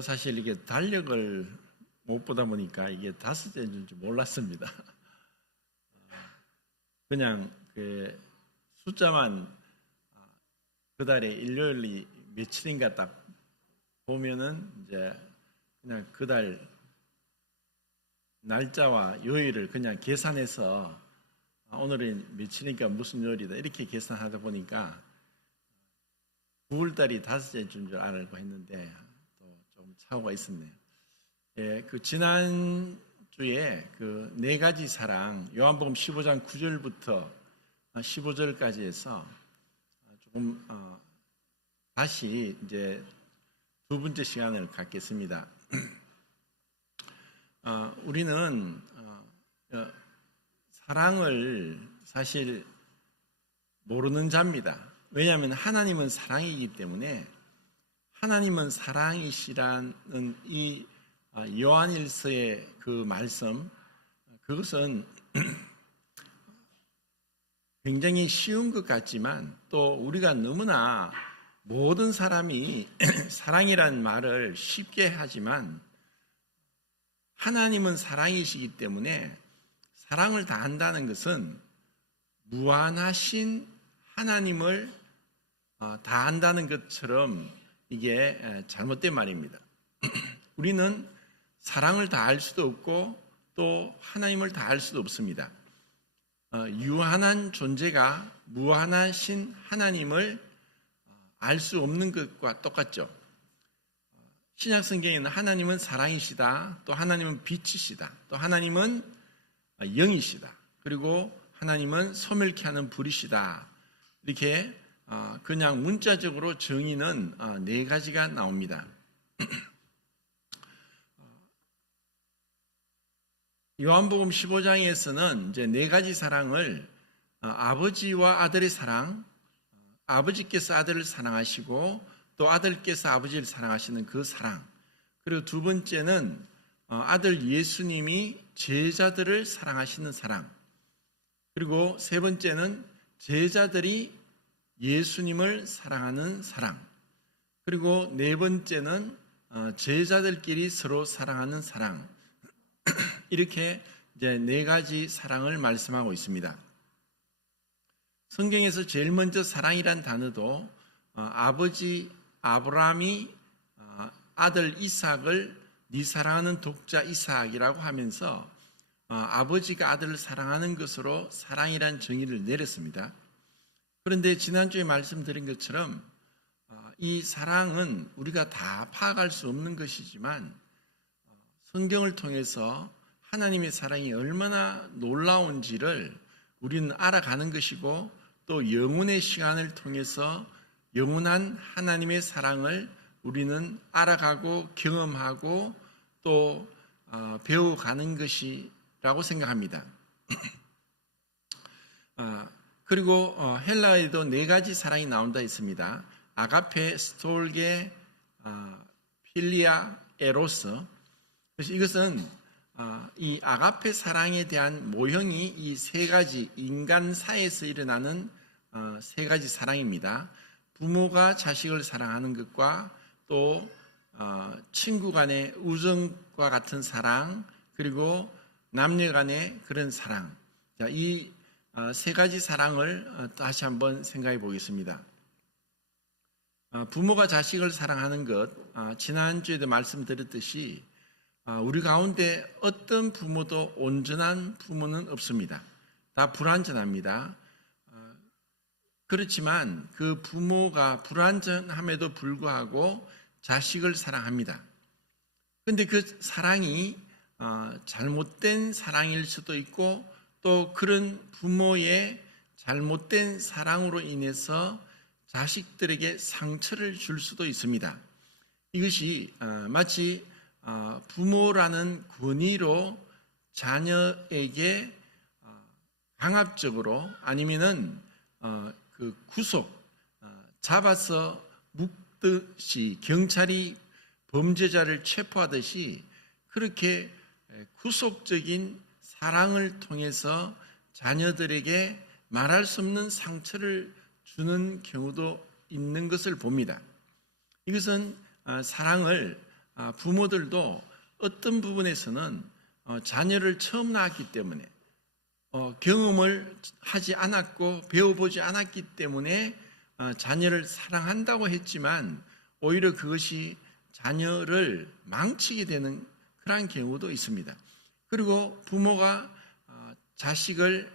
사실 이게 달력을 못 보다 보니까 이게 5대인 줄 몰랐습니다. 그냥 그 숫자만 그달에 일요일이 며칠인가 딱 보면은 이제 그냥 그달 날짜와 요일을 그냥 계산해서 오늘은 며칠이니까 무슨 요일이다 이렇게 계산하다 보니까 9월달이 5대인 줄 알고 했는데 또 좀 착오가 있었네요. 예, 그 지난 주에 그 4가지 사랑 요한복음 15장 9절부터 15절까지 해서 조금 다시 이제 두 번째 시간을 갖겠습니다. 우리는 사랑을 사실 모르는 자입니다. 왜냐하면 하나님은 사랑이기 때문에 하나님은 사랑이시라는 이 요한일서의 그 말씀, 그것은 굉장히 쉬운 것 같지만 또 우리가 너무나 모든 사람이 사랑이라는 말을 쉽게 하지만 하나님은 사랑이시기 때문에 사랑을 다 한다는 것은 무한하신 하나님을 다 한다는 것처럼 이게 잘못된 말입니다. 우리는 사랑을 다 알 수도 없고 또 하나님을 다 알 수도 없습니다. 유한한 존재가 무한하신 하나님을 알 수 없는 것과 똑같죠. 신약 성경에는 하나님은 사랑이시다, 또 하나님은 빛이시다, 또 하나님은 영이시다, 그리고 하나님은 소멸케 하는 불이시다. 이렇게 그냥 문자적으로 정의는 4가지가 나옵니다. 요한복음 15장에서는 이제 4가지 사랑을 아버지와 아들의 사랑, 아버지께서 아들을 사랑하시고 또 아들께서 아버지를 사랑하시는 그 사랑, 그리고 두 번째는 아들 예수님이 제자들을 사랑하시는 사랑, 그리고 세 번째는 제자들이 예수님을 사랑하는 사랑, 그리고 네 번째는 제자들끼리 서로 사랑하는 사랑. 이렇게 이제 4가지 사랑을 말씀하고 있습니다. 성경에서 제일 먼저 사랑이란 단어도 아버지 아브라함이 아들 이삭을 네 사랑하는 독자 이삭이라고 하면서 아버지가 아들을 사랑하는 것으로 사랑이란 정의를 내렸습니다. 그런데 지난주에 말씀드린 것처럼 이 사랑은 우리가 다 파악할 수 없는 것이지만 성경을 통해서 하나님의 사랑이 얼마나 놀라운지를 우리는 알아가는 것이고 또 영혼의 시간을 통해서 영원한 하나님의 사랑을 우리는 알아가고 경험하고 또 배워가는 것이라고 생각합니다. 그리고 헬라에도 4가지 사랑이 나온다 있습니다. 아가페, 스톨게, 필리아, 에로스. 그래서 이것은 이 아가페 사랑에 대한 모형이 이 3가지 인간 사이에서 일어나는 3가지 사랑입니다. 부모가 자식을 사랑하는 것과 또 친구 간의 우정과 같은 사랑, 그리고 남녀 간의 그런 사랑. 자, 이 3가지 사랑을 다시 한번 생각해 보겠습니다. 부모가 자식을 사랑하는 것, 지난주에도 말씀드렸듯이 우리 가운데 어떤 부모도 온전한 부모는 없습니다. 다 불완전합니다. 그렇지만 그 부모가 불완전함에도 불구하고 자식을 사랑합니다. 그런데 그 사랑이 잘못된 사랑일 수도 있고 또 그런 부모의 잘못된 사랑으로 인해서 자식들에게 상처를 줄 수도 있습니다. 이것이 마치 부모라는 권위로 자녀에게 강압적으로 아니면은 그 구속, 잡아서 묶듯이 경찰이 범죄자를 체포하듯이 그렇게 구속적인 사랑을 통해서 자녀들에게 말할 수 없는 상처를 주는 경우도 있는 것을 봅니다. 이것은 사랑을 부모들도 어떤 부분에서는 자녀를 처음 낳았기 때문에 경험을 하지 않았고 배워보지 않았기 때문에 자녀를 사랑한다고 했지만 오히려 그것이 자녀를 망치게 되는 그런 경우도 있습니다. 그리고 부모가 자식을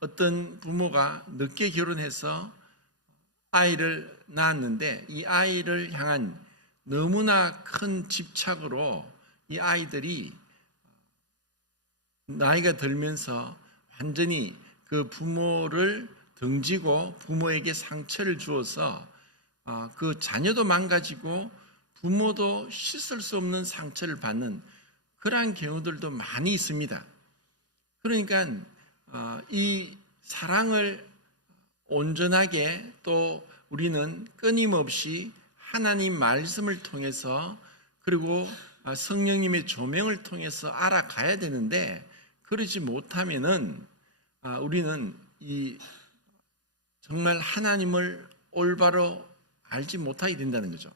어떤 부모가 늦게 결혼해서 아이를 낳았는데 이 아이를 향한 너무나 큰 집착으로 이 아이들이 나이가 들면서 완전히 그 부모를 등지고 부모에게 상처를 주어서 그 자녀도 망가지고 부모도 씻을 수 없는 상처를 받는 그러한 경우들도 많이 있습니다. 그러니까 이 사랑을 온전하게 또 우리는 끊임없이 하나님 말씀을 통해서 그리고 성령님의 조명을 통해서 알아가야 되는데 그러지 못하면은 우리는 이 정말 하나님을 올바로 알지 못하게 된다는 거죠.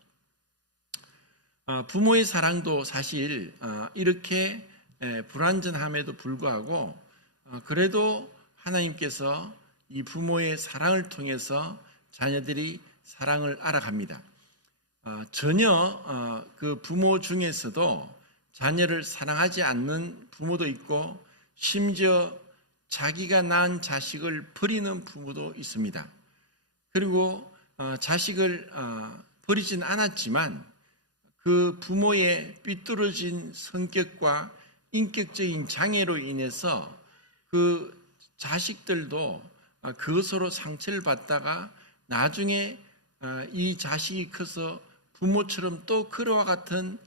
부모의 사랑도 사실 이렇게 불완전함에도 불구하고 그래도 하나님께서 이 부모의 사랑을 통해서 자녀들이 사랑을 알아갑니다. 전혀 그 부모 중에서도 자녀를 사랑하지 않는 부모도 있고 심지어 자기가 낳은 자식을 버리는 부모도 있습니다. 그리고 자식을 버리진 않았지만 그 부모의 삐뚤어진 성격과 인격적인 장애로 인해서 그 자식들도 그것으로 상처를 받다가 나중에 이 자식이 커서 부모처럼 또 그와 같은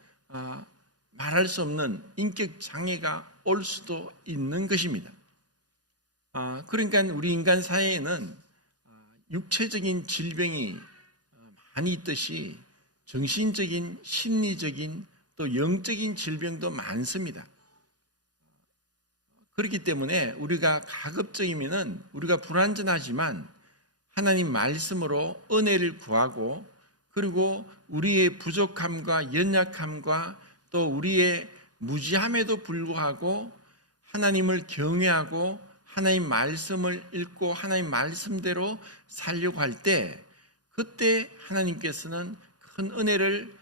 말할 수 없는 인격 장애가 올 수도 있는 것입니다. 그러니까 우리 인간 사회에는 육체적인 질병이 많이 있듯이 정신적인, 심리적인 또 영적인 질병도 많습니다. 그렇기 때문에 우리가 가급적이면은 우리가 불완전하지만 하나님 말씀으로 은혜를 구하고 그리고 우리의 부족함과 연약함과 또 우리의 무지함에도 불구하고 하나님을 경외하고 하나님 말씀을 읽고 하나님 말씀대로 살려고 할 때 그때 하나님께서는 큰 은혜를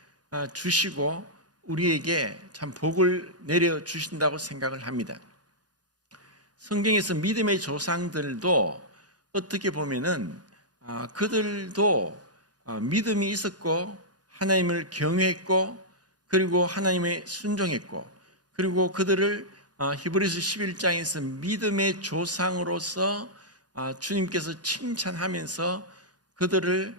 주시고 우리에게 참 복을 내려주신다고 생각을 합니다. 성경에서 믿음의 조상들도 어떻게 보면은 그들도 믿음이 있었고 하나님을 경외했고 그리고 하나님의 순종했고 그리고 그들을 히브리서 11장에서 믿음의 조상으로서 주님께서 칭찬하면서 그들을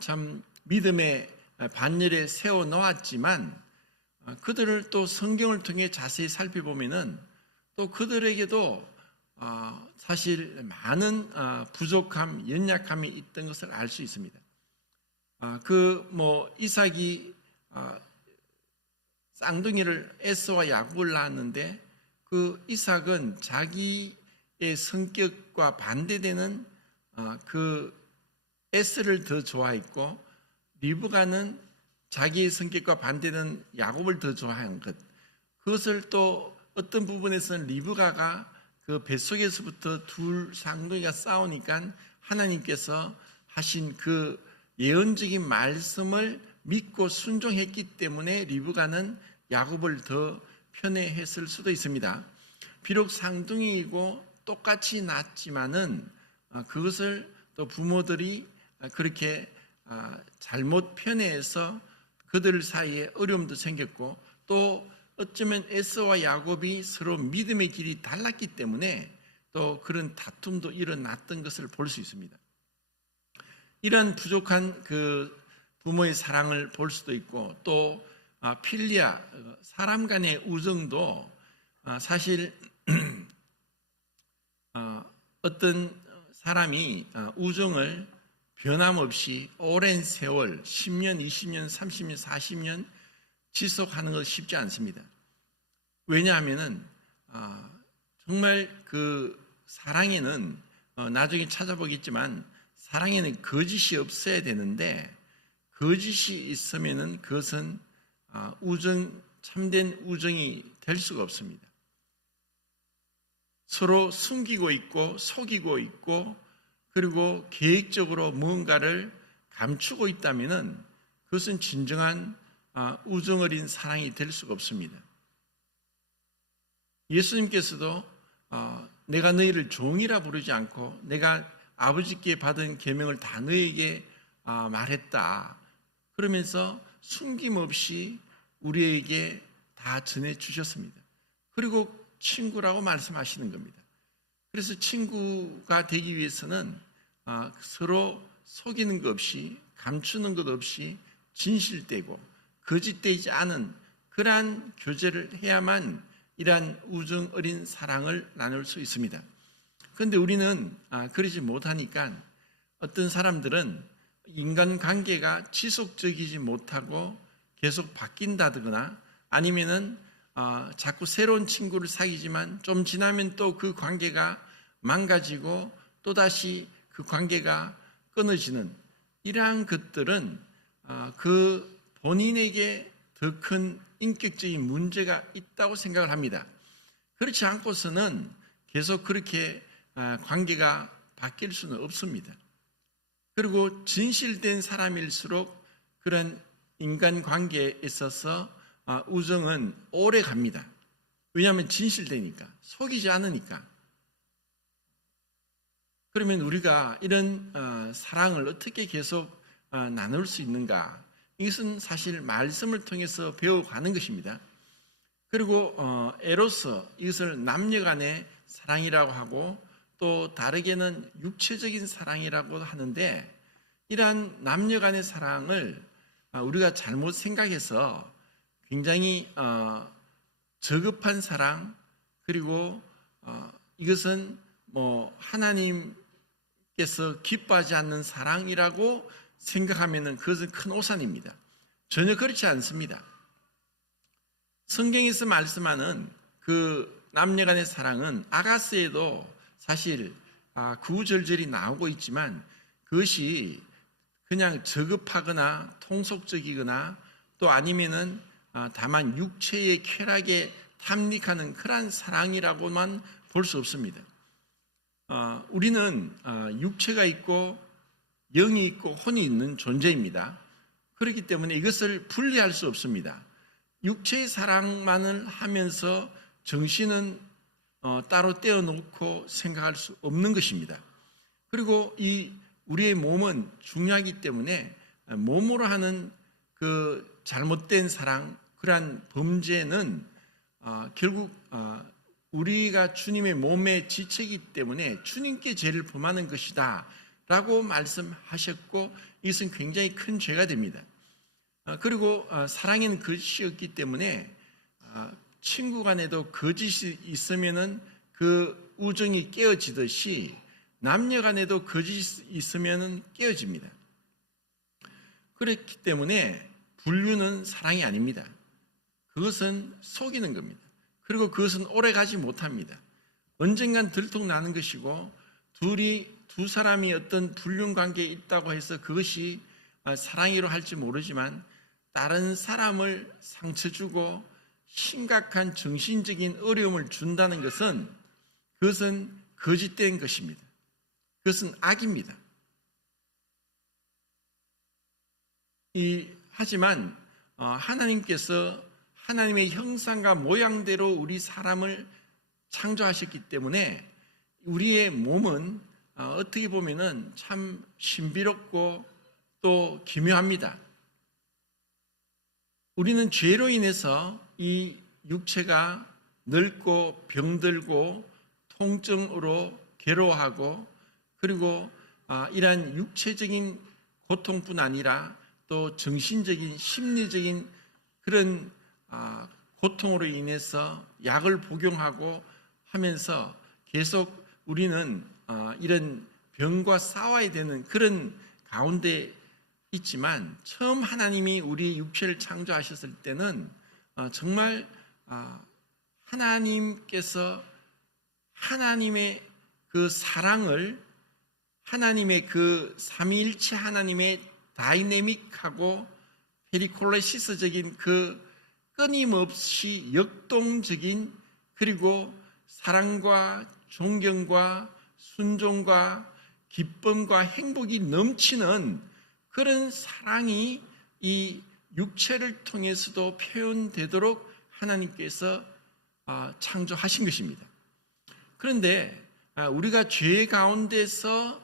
참 믿음의 반열에 세워 놓았지만 그들을 또 성경을 통해 자세히 살펴보면은 또 그들에게도 사실 많은 부족함, 연약함이 있던 것을 알 수 있습니다. 이삭이 쌍둥이를 에서와 야곱을 낳았는데 그 이삭은 자기의 성격과 반대되는 그 에서를 더 좋아했고 리브가는 자기의 성격과 반대되는 야곱을 더 좋아한 것. 그것을 또 어떤 부분에서는 리브가가 그 뱃속에서부터 둘 쌍둥이가 싸우니까 하나님께서 하신 그 예언적인 말씀을 믿고 순종했기 때문에 리브가는 야곱을 더 편애했을 수도 있습니다. 비록 쌍둥이이고 똑같이 낳았지만은 그것을 또 부모들이 그렇게 잘못 편애해서 그들 사이에 어려움도 생겼고 또 어쩌면 에서와 야곱이 서로 믿음의 길이 달랐기 때문에 또 그런 다툼도 일어났던 것을 볼 수 있습니다. 이런 부족한 그 부모의 사랑을 볼 수도 있고 또 필리아 사람 간의 우정도 사실 어떤 사람이 우정을 변함없이 오랜 세월 10년, 20년, 30년, 40년 지속하는 것 쉽지 않습니다. 왜냐하면은 정말 그 사랑에는 나중에 찾아보겠지만 사랑에는 거짓이 없어야 되는데 거짓이 있으면은 그것은 참된 우정이 될 수가 없습니다. 서로 숨기고 있고 속이고 있고 그리고 계획적으로 무언가를 감추고 있다면 그것은 진정한 우정 어린 사랑이 될 수가 없습니다. 예수님께서도 내가 너희를 종이라 부르지 않고 내가 아버지께 받은 계명을 다 너희에게 말했다. 그러면서 숨김없이 우리에게 다 전해주셨습니다. 그리고 친구라고 말씀하시는 겁니다. 그래서 친구가 되기 위해서는 서로 속이는 것 없이 감추는 것 없이 진실되고 거짓되지 않은 그러한 교제를 해야만 이러한 우정 어린 사랑을 나눌 수 있습니다. 그런데 우리는 그러지 못하니까 어떤 사람들은 인간관계가 지속적이지 못하고 계속 바뀐다거나 아니면은 자꾸 새로운 친구를 사귀지만 좀 지나면 또 그 관계가 망가지고 또다시 그 관계가 끊어지는 이러한 것들은 그 본인에게 더 큰 인격적인 문제가 있다고 생각을 합니다. 그렇지 않고서는 계속 그렇게 관계가 바뀔 수는 없습니다. 그리고 진실된 사람일수록 그런 인간관계에 있어서 우정은 오래 갑니다. 왜냐하면 진실되니까, 속이지 않으니까. 그러면 우리가 이런 사랑을 어떻게 계속 나눌 수 있는가? 이것은 사실 말씀을 통해서 배워가는 것입니다. 그리고 에로스, 이것을 남녀간의 사랑이라고 하고 또 다르게는 육체적인 사랑이라고 하는데 이러한 남녀간의 사랑을 우리가 잘못 생각해서 굉장히 저급한 사랑 그리고 이것은 하나님께서 기뻐하지 않는 사랑이라고 생각하면 그것은 큰 오산입니다. 전혀 그렇지 않습니다. 성경에서 말씀하는 그 남녀간의 사랑은 아가스에도 사실 구구절절이 나오고 있지만 그것이 그냥 저급하거나 통속적이거나 또 아니면은 다만 육체의 쾌락에 탐닉하는 그러한 사랑이라고만 볼 수 없습니다. 우리는 육체가 있고 영이 있고 혼이 있는 존재입니다. 그렇기 때문에 이것을 분리할 수 없습니다. 육체의 사랑만을 하면서 정신은 따로 떼어놓고 생각할 수 없는 것입니다. 그리고 우리의 몸은 중요하기 때문에 몸으로 하는 그 잘못된 사랑, 그러한 범죄는 결국 우리가 주님의 몸의 지체이기 때문에 주님께 죄를 범하는 것이다 라고 말씀하셨고 이것은 굉장히 큰 죄가 됩니다. 그리고 사랑에는 거짓이 없기 때문에 친구 간에도 거짓이 있으면은 그 우정이 깨어지듯이 남녀 간에도 거짓이 있으면은 깨어집니다. 그렇기 때문에 불륜은 사랑이 아닙니다. 그것은 속이는 겁니다. 그리고 그것은 오래 가지 못합니다. 언젠간 들통나는 것이고 두 사람이 어떤 불륜 관계에 있다고 해서 그것이 사랑이로 할지 모르지만 다른 사람을 상처 주고 심각한 정신적인 어려움을 준다는 것은 그것은 거짓된 것입니다. 그것은 악입니다. 하지만 하나님께서 하나님의 형상과 모양대로 우리 사람을 창조하셨기 때문에 우리의 몸은 어떻게 보면은 참 신비롭고 또 기묘합니다. 우리는 죄로 인해서 이 육체가 늙고 병들고 통증으로 괴로워하고 그리고 이러한 육체적인 고통뿐 아니라 또 정신적인 심리적인 그런 고통으로 인해서 약을 복용하고 하면서 계속 우리는 이런 병과 싸워야 되는 그런 가운데 있지만 처음 하나님이 우리 육체를 창조하셨을 때는 정말 하나님께서 하나님의 그 사랑을 하나님의 그 삼위일체 하나님의 다이내믹하고 페리콜레시스적인 그 끊임없이 역동적인 그리고 사랑과 존경과 순종과 기쁨과 행복이 넘치는 그런 사랑이 이 육체를 통해서도 표현되도록 하나님께서 창조하신 것입니다. 그런데 우리가 죄 가운데서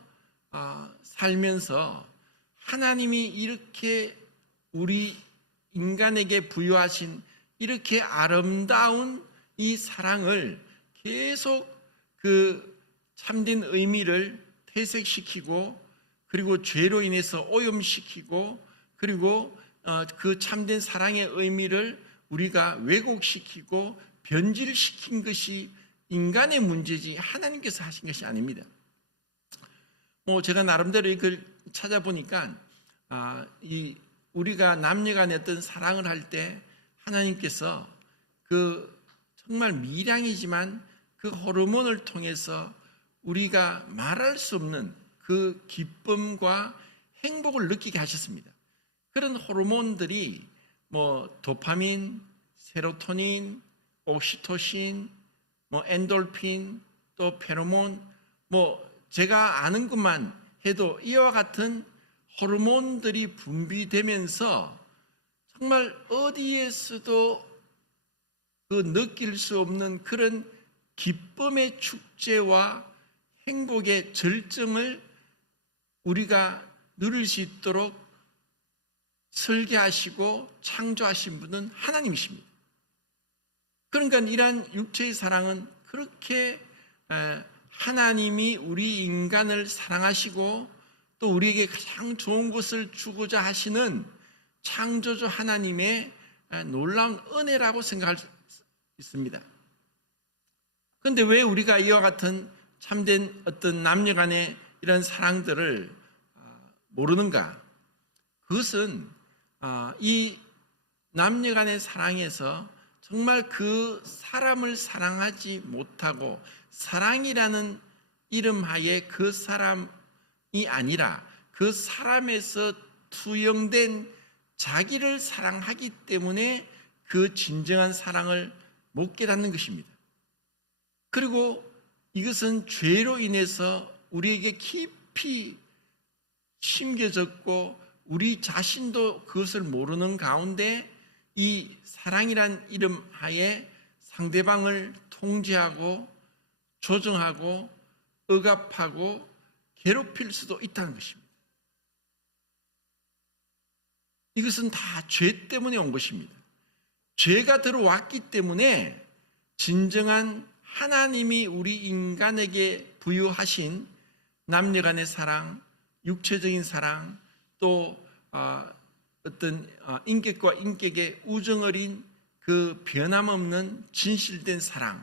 살면서 하나님이 이렇게 우리 인간에게 부여하신 이렇게 아름다운 이 사랑을 계속 그 참된 의미를 퇴색시키고 그리고 죄로 인해서 오염시키고 그리고 그 참된 사랑의 의미를 우리가 왜곡시키고 변질시킨 것이 인간의 문제지 하나님께서 하신 것이 아닙니다. 제가 나름대로 이걸 찾아보니까 우리가 남녀간에 어떤 사랑을 할 때 하나님께서 그 정말 미량이지만 그 호르몬을 통해서 우리가 말할 수 없는 그 기쁨과 행복을 느끼게 하셨습니다. 그런 호르몬들이 도파민, 세로토닌, 옥시토신, 엔돌핀, 또 페로몬, 제가 아는 것만 해도 이와 같은 호르몬들이 분비되면서 정말 어디에서도 그 느낄 수 없는 그런 기쁨의 축제와 행복의 절정을 우리가 누릴 수 있도록 설계하시고 창조하신 분은 하나님이십니다. 그러니까 이러한 육체의 사랑은 그렇게 하나님이 우리 인간을 사랑하시고 또 우리에게 가장 좋은 것을 주고자 하시는 창조주 하나님의 놀라운 은혜라고 생각할 수 있습니다. 그런데 왜 우리가 이와 같은 참된 어떤 남녀 간의 이런 사랑들을 모르는가? 그것은 이 남녀 간의 사랑에서 정말 그 사람을 사랑하지 못하고 사랑이라는 이름 하에 그 사람이 아니라 그 사람에서 투영된 자기를 사랑하기 때문에 그 진정한 사랑을 못 깨닫는 것입니다. 그리고 이것은 죄로 인해서 우리에게 깊이 심겨졌고 우리 자신도 그것을 모르는 가운데 이 사랑이란 이름 하에 상대방을 통제하고 조정하고 억압하고 괴롭힐 수도 있다는 것입니다. 이것은 다 죄 때문에 온 것입니다. 죄가 들어왔기 때문에 진정한 하나님이 우리 인간에게 부여하신 남녀 간의 사랑, 육체적인 사랑, 또 어떤 인격과 인격의 우정 어린 그 변함없는 진실된 사랑,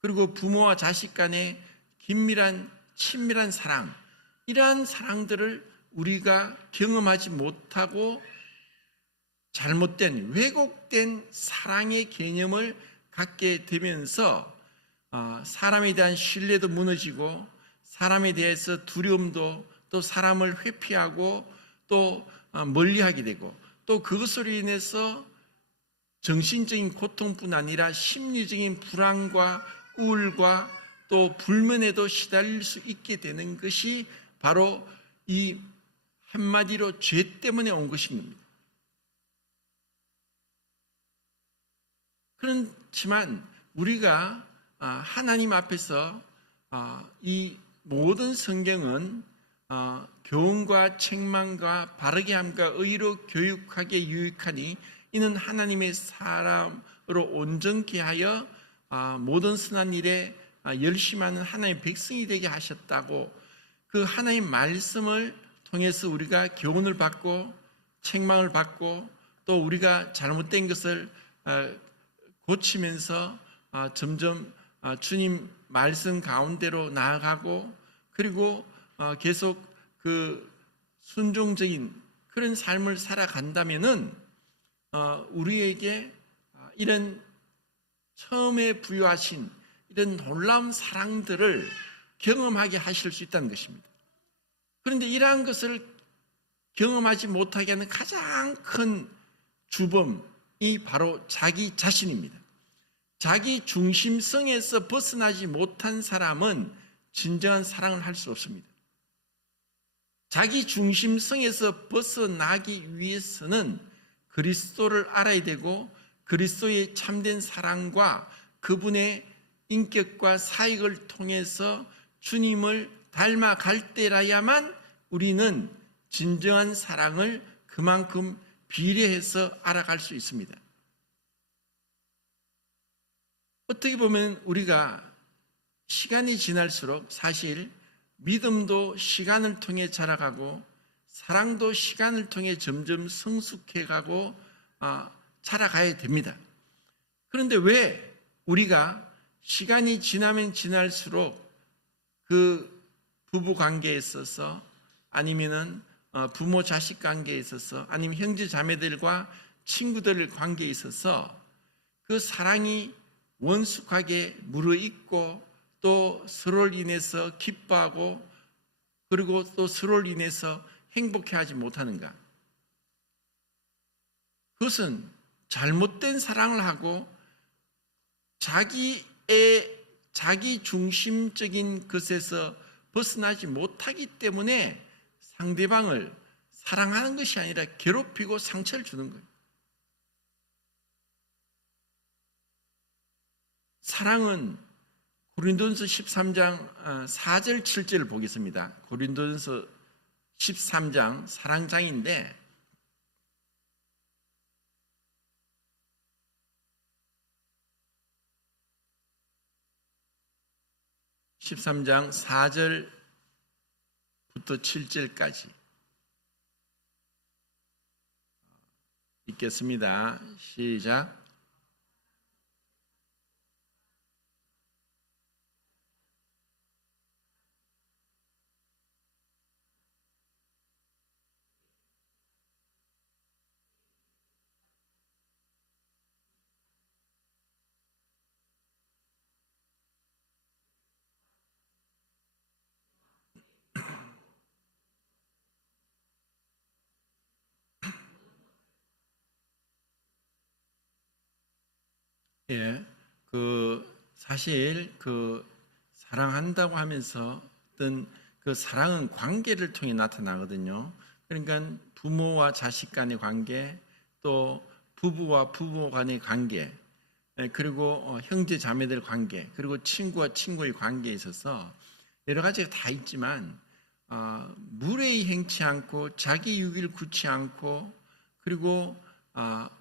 그리고 부모와 자식 간의 긴밀한 친밀한 사랑, 이러한 사랑들을 우리가 경험하지 못하고 잘못된 왜곡된 사랑의 개념을 갖게 되면서 사람에 대한 신뢰도 무너지고 사람에 대해서 두려움도 또 사람을 회피하고 또 멀리하게 되고 또 그것으로 인해서 정신적인 고통뿐 아니라 심리적인 불안과 우울과 또 불면에도 시달릴 수 있게 되는 것이 바로 이 한마디로 죄 때문에 온 것입니다. 그렇지만 우리가 하나님 앞에서 이 모든 성경은 교훈과 책망과 바르게 함과 의로 교육하게 유익하니 이는 하나님의 사람으로 온전케 하여 모든 선한 일에 열심하는 하나님의 백성이 되게 하셨다고, 그 하나님의 말씀을 통해서 우리가 교훈을 받고 책망을 받고 또 우리가 잘못된 것을 고치면서 점점 주님 말씀 가운데로 나아가고 그리고 계속 그 순종적인 그런 삶을 살아간다면은 우리에게 이런 처음에 부여하신 이런 놀라운 사랑들을 경험하게 하실 수 있다는 것입니다. 그런데 이러한 것을 경험하지 못하게 하는 가장 큰 주범이 바로 자기 자신입니다. 자기 중심성에서 벗어나지 못한 사람은 진정한 사랑을 할 수 없습니다. 자기 중심성에서 벗어나기 위해서는 그리스도를 알아야 되고 그리스도의 참된 사랑과 그분의 인격과 사역을 통해서 주님을 닮아갈 때라야만 우리는 진정한 사랑을 그만큼 비례해서 알아갈 수 있습니다. 어떻게 보면 우리가 시간이 지날수록 사실 믿음도 시간을 통해 자라가고 사랑도 시간을 통해 점점 성숙해가고 자라가야 됩니다. 그런데 왜 우리가 시간이 지나면 지날수록 그 부부 관계에 있어서 아니면은 부모 자식 관계에 있어서 아니면 형제 자매들과 친구들 관계에 있어서 그 사랑이 원숙하게 무르익고 또 서로를 인해서 기뻐하고 그리고 또 서로를 인해서 행복해하지 못하는가? 그것은 잘못된 사랑을 하고 자기 중심적인 것에서 벗어나지 못하기 때문에 상대방을 사랑하는 것이 아니라 괴롭히고 상처를 주는 거예요. 사랑은 고린도전서 13장 4절 7절을 보겠습니다. 고린도전서 13장 사랑장인데 13장 4절부터 7절까지 읽겠습니다. 시작. 예, 사실 사랑한다고 하면서 어떤 그 사랑은 관계를 통해 나타나거든요. 그러니까 부모와 자식 간의 관계, 또 부부와 부부 간의 관계, 그리고 형제 자매들 관계, 그리고 친구와 친구의 관계에 있어서 여러 가지가 다 있지만 무례히 행치 않고 자기 유익을 굳지 않고 그리고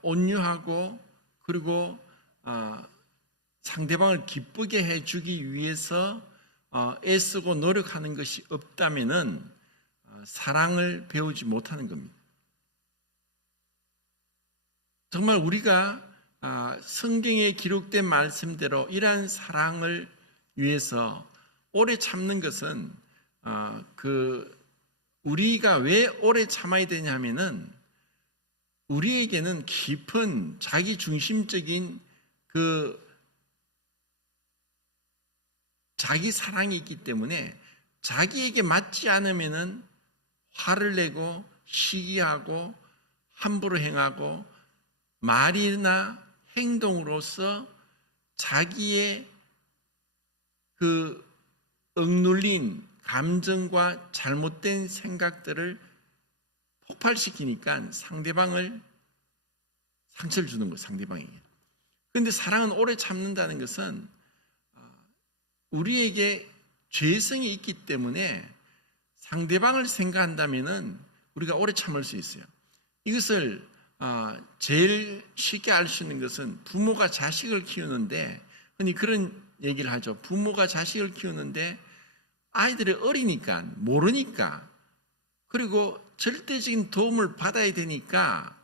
온유하고 그리고 상대방을 기쁘게 해주기 위해서 애쓰고 노력하는 것이 없다면은 사랑을 배우지 못하는 겁니다. 정말 우리가 성경에 기록된 말씀대로 이러한 사랑을 위해서 오래 참는 것은 우리가 왜 오래 참아야 되냐면은 우리에게는 깊은 자기 중심적인 자기 사랑이 있기 때문에 자기에게 맞지 않으면은 화를 내고 시기하고 함부로 행하고 말이나 행동으로서 자기의 억눌린 감정과 잘못된 생각들을 폭발시키니까 상대방을 상처를 주는 거예요. 상대방에게. 그런데 사랑은 오래 참는다는 것은 우리에게 죄성이 있기 때문에 상대방을 생각한다면은 우리가 오래 참을 수 있어요. 이것을 제일 쉽게 알 수 있는 것은 부모가 자식을 키우는데 흔히 그런 얘기를 하죠. 부모가 자식을 키우는데 아이들이 어리니까 모르니까 그리고 절대적인 도움을 받아야 되니까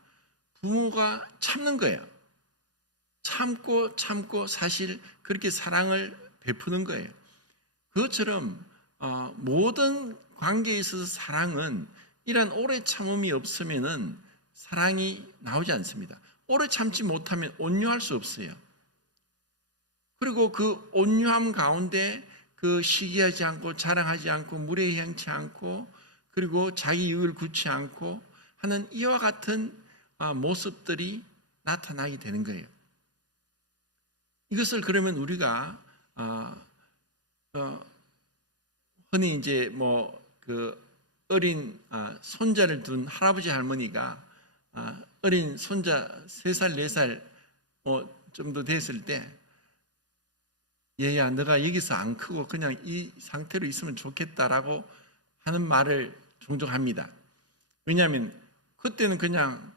부모가 참는 거예요. 참고 사실 그렇게 사랑을 베푸는 거예요. 그것처럼 모든 관계에 있어서 사랑은 이런 오래 참음이 없으면은 사랑이 나오지 않습니다. 오래 참지 못하면 온유할 수 없어요. 그리고 그 온유함 가운데 시기하지 않고 자랑하지 않고 무례히 행치 않고 그리고 자기 유익을 굳지 않고 하는 이와 같은 모습들이 나타나게 되는 거예요. 이것을 그러면 우리가 흔히 이제 그 어린 손자를 둔 할아버지 할머니가 어린 손자 3살 4살 정도 됐을 때, 얘야 너가 여기서 안 크고 그냥 이 상태로 있으면 좋겠다라고 하는 말을 종종 합니다. 왜냐하면 그때는 그냥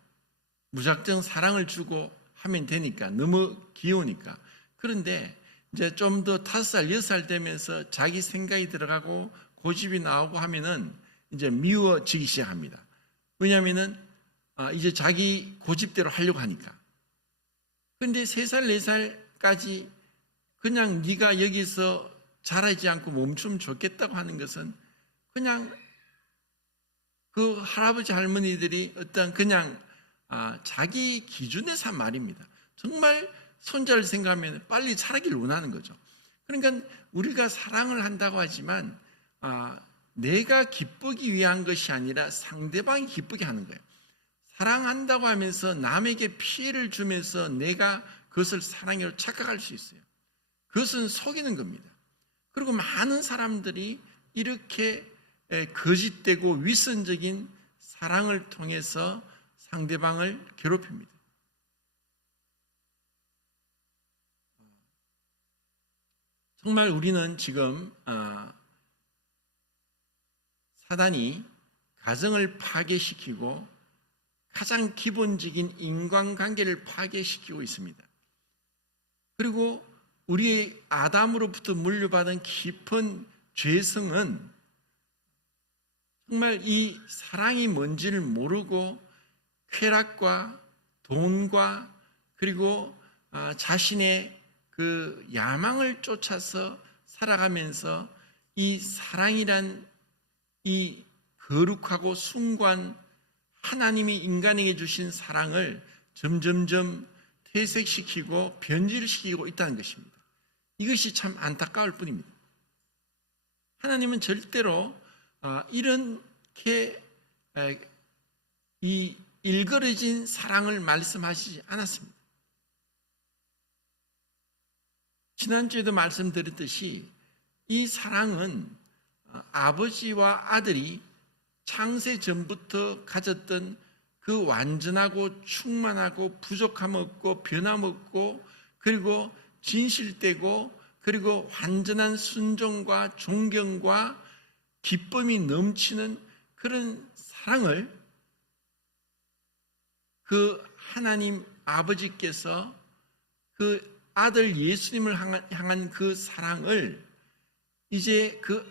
무작정 사랑을 주고 하면 되니까, 너무 귀여우니까. 그런데 이제 좀 더 5살 6살 되면서 자기 생각이 들어가고 고집이 나오고 하면은 이제 미워지기 시작합니다. 왜냐하면은 이제 자기 고집대로 하려고 하니까. 그런데 3살 4살까지 그냥 네가 여기서 자라지 않고 멈추면 좋겠다고 하는 것은 그냥 그 할아버지 할머니들이 어떤 그냥 자기 기준에서 한 말입니다. 정말 손자를 생각하면 빨리 자라기를 원하는 거죠. 그러니까 우리가 사랑을 한다고 하지만 내가 기쁘기 위한 것이 아니라 상대방이 기쁘게 하는 거예요. 사랑한다고 하면서 남에게 피해를 주면서 내가 그것을 사랑으로 착각할 수 있어요. 그것은 속이는 겁니다. 그리고 많은 사람들이 이렇게 거짓되고 위선적인 사랑을 통해서 상대방을 괴롭힙니다. 정말 우리는 지금 사단이 가정을 파괴시키고 가장 기본적인 인간관계를 파괴시키고 있습니다. 그리고 우리의 아담으로부터 물려받은 깊은 죄성은 정말 이 사랑이 뭔지를 모르고 쾌락과 돈과 그리고 자신의 그 야망을 쫓아서 살아가면서 이 사랑이란 이 거룩하고 숭고한 하나님이 인간에게 주신 사랑을 점점점 퇴색시키고 변질시키고 있다는 것입니다. 이것이 참 안타까울 뿐입니다. 하나님은 절대로 이렇게 이 일그러진 사랑을 말씀하시지 않았습니다. 지난주에도 말씀드렸듯이 이 사랑은 아버지와 아들이 창세 전부터 가졌던 그 완전하고 충만하고 부족함 없고 변함 없고 그리고 진실되고 그리고 완전한 순종과 존경과 기쁨이 넘치는 그런 사랑을 그 하나님 아버지께서 그 아들 예수님을 향한 그 사랑을 이제 그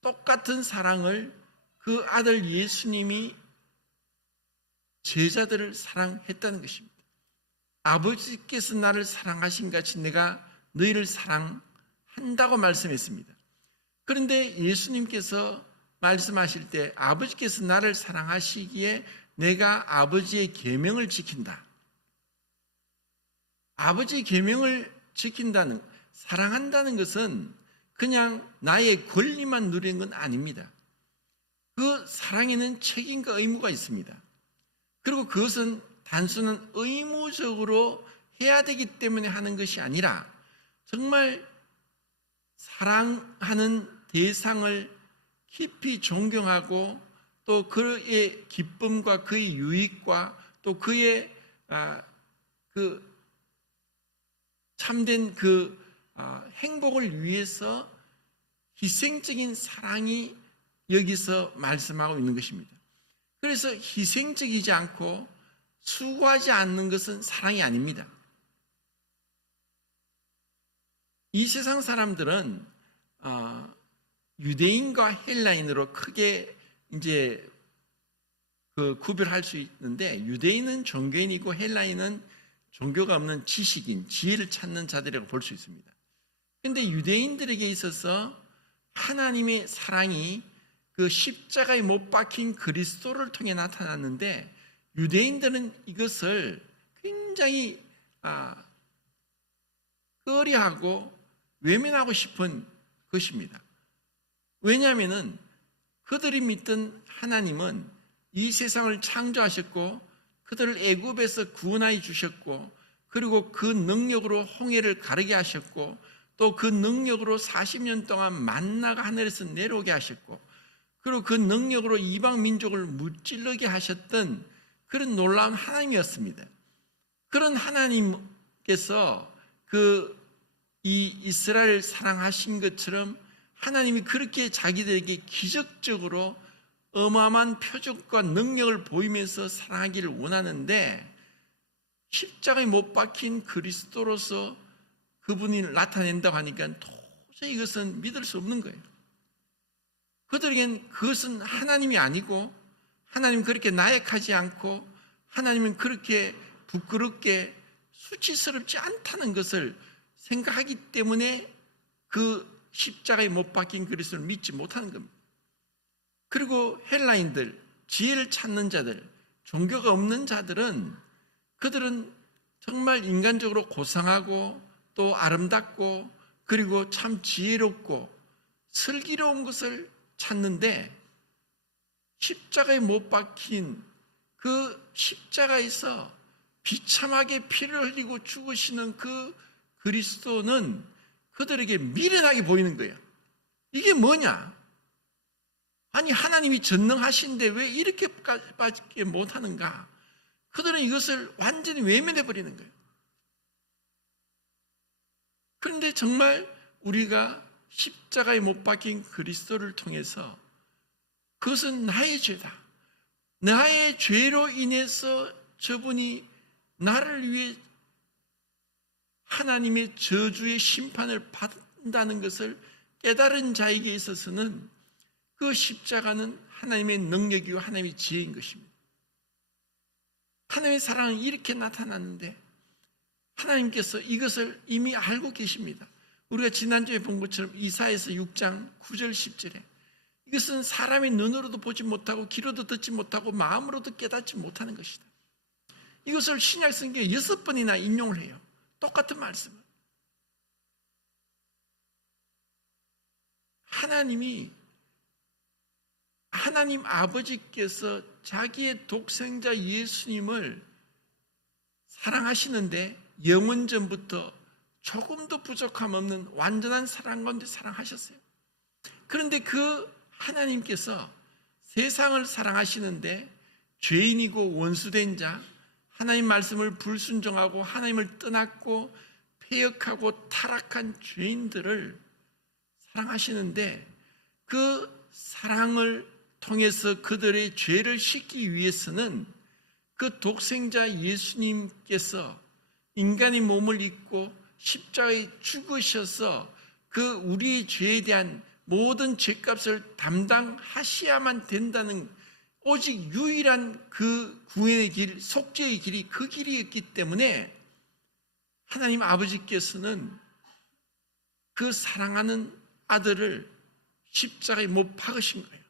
똑같은 사랑을 그 아들 예수님이 제자들을 사랑했다는 것입니다. 아버지께서 나를 사랑하신 같이 내가 너희를 사랑한다고 말씀했습니다. 그런데 예수님께서 말씀하실 때 아버지께서 나를 사랑하시기에 내가 아버지의 계명을 지킨다. 아버지의 계명을 지킨다는, 사랑한다는 것은 그냥 나의 권리만 누리는 건 아닙니다. 그 사랑에는 책임과 의무가 있습니다. 그리고 그것은 단순한 의무적으로 해야 되기 때문에 하는 것이 아니라 정말 사랑하는 대상을 깊이 존경하고 또 그의 기쁨과 그의 유익과 또 그의 그 참된 그 행복을 위해서 희생적인 사랑이 여기서 말씀하고 있는 것입니다. 그래서 희생적이지 않고 수고하지 않는 것은 사랑이 아닙니다. 이 세상 사람들은 유대인과 헬라인으로 크게 이제 그 구별할 수 있는데, 유대인은 종교인이고 헬라인은 종교가 없는 지식인, 지혜를 찾는 자들이라고 볼 수 있습니다. 그런데 유대인들에게 있어서 하나님의 사랑이 그 십자가에 못 박힌 그리스도를 통해 나타났는데, 유대인들은 이것을 굉장히 꺼려하고 외면하고 싶은 것입니다. 왜냐하면 그들이 믿던 하나님은 이 세상을 창조하셨고 그들을 애굽에서 구원하여 주셨고, 그리고 그 능력으로 홍해를 가르게 하셨고, 또 그 능력으로 40년 동안 만나가 하늘에서 내려오게 하셨고, 그리고 그 능력으로 이방 민족을 무찔러게 하셨던 그런 놀라운 하나님이었습니다. 그런 하나님께서 이 이스라엘 사랑하신 것처럼 하나님이 그렇게 자기들에게 기적적으로 어마어마한 표적과 능력을 보이면서 사랑하기를 원하는데, 십자가에 못 박힌 그리스도로서 그분이 나타낸다고 하니까 도저히 이것은 믿을 수 없는 거예요. 그들에겐 그것은 하나님이 아니고, 하나님은 그렇게 나약하지 않고, 하나님은 그렇게 부끄럽게 수치스럽지 않다는 것을 생각하기 때문에 그 십자가에 못 박힌 그리스도를 믿지 못하는 겁니다. 그리고 헬라인들, 지혜를 찾는 자들, 종교가 없는 자들은, 그들은 정말 인간적으로 고상하고 또 아름답고 그리고 참 지혜롭고 슬기로운 것을 찾는데, 십자가에 못 박힌 그 십자가에서 비참하게 피를 흘리고 죽으시는 그 그리스도는 그들에게 미련하게 보이는 거예요. 이게 뭐냐? 아니, 하나님이 전능하신데 왜 이렇게밖에 못하는가? 그들은 이것을 완전히 외면해 버리는 거예요. 그런데 정말 우리가 십자가에 못 박힌 그리스도를 통해서, 그것은 나의 죄다, 나의 죄로 인해서 저분이 나를 위해 하나님의 저주의 심판을 받는다는 것을 깨달은 자에게 있어서는 그 십자가는 하나님의 능력이고 하나님의 지혜인 것입니다. 하나님의 사랑은 이렇게 나타났는데 하나님께서 이것을 이미 알고 계십니다. 우리가 지난주에 본 것처럼 이사야서 6장 9절 10절에 이것은 사람의 눈으로도 보지 못하고 귀로도 듣지 못하고 마음으로도 깨닫지 못하는 것이다. 이것을 신약 성경에 6번이나 인용을 해요. 똑같은 말씀을. 하나님 아버지께서 자기의 독생자 예수님을 사랑하시는데, 영원전부터 조금도 부족함 없는 완전한 사랑 가운데 사랑하셨어요. 그런데 그 하나님께서 세상을 사랑하시는데 죄인이고 원수된 자, 하나님 말씀을 불순종하고 하나님을 떠났고 패역하고 타락한 죄인들을 사랑하시는데, 그 사랑을 통해서 그들의 죄를 씻기 위해서는 그 독생자 예수님께서 인간의 몸을 입고 십자가에 죽으셔서 그 우리의 죄에 대한 모든 죄값을 담당하셔야만 된다는 오직 유일한 그 구원의 길, 속죄의 길이 그 길이었기 때문에 하나님 아버지께서는 그 사랑하는 아들을 십자가에 못 박으신 거예요.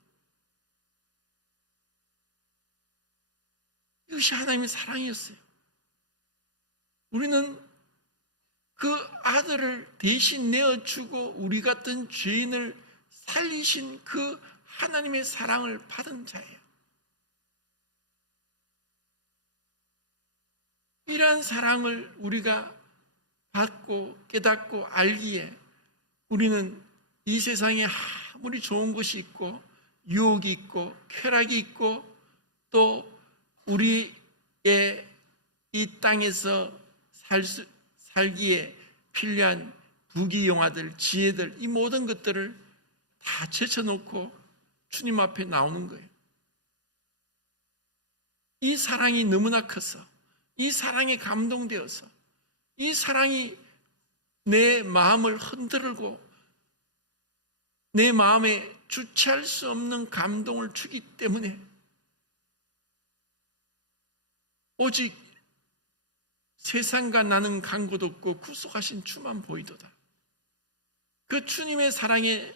이것이 하나님의 사랑이었어요. 우리는 그 아들을 대신 내어주고 우리 같은 죄인을 살리신 그 하나님의 사랑을 받은 자예요. 이러한 사랑을 우리가 받고 깨닫고 알기에 우리는 이 세상에 아무리 좋은 것이 있고 유혹이 있고 쾌락이 있고 또 우리의 이 땅에서 살기에 필요한 부귀영화들, 지혜들, 이 모든 것들을 다 제쳐놓고 주님 앞에 나오는 거예요. 이 사랑이 너무나 커서, 이 사랑에 감동되어서, 이 사랑이 내 마음을 흔들고 내 마음에 주체할 수 없는 감동을 주기 때문에 오직 세상과 나는 간 곳 없고 구속하신 주만 보이도다. 그 주님의 사랑에,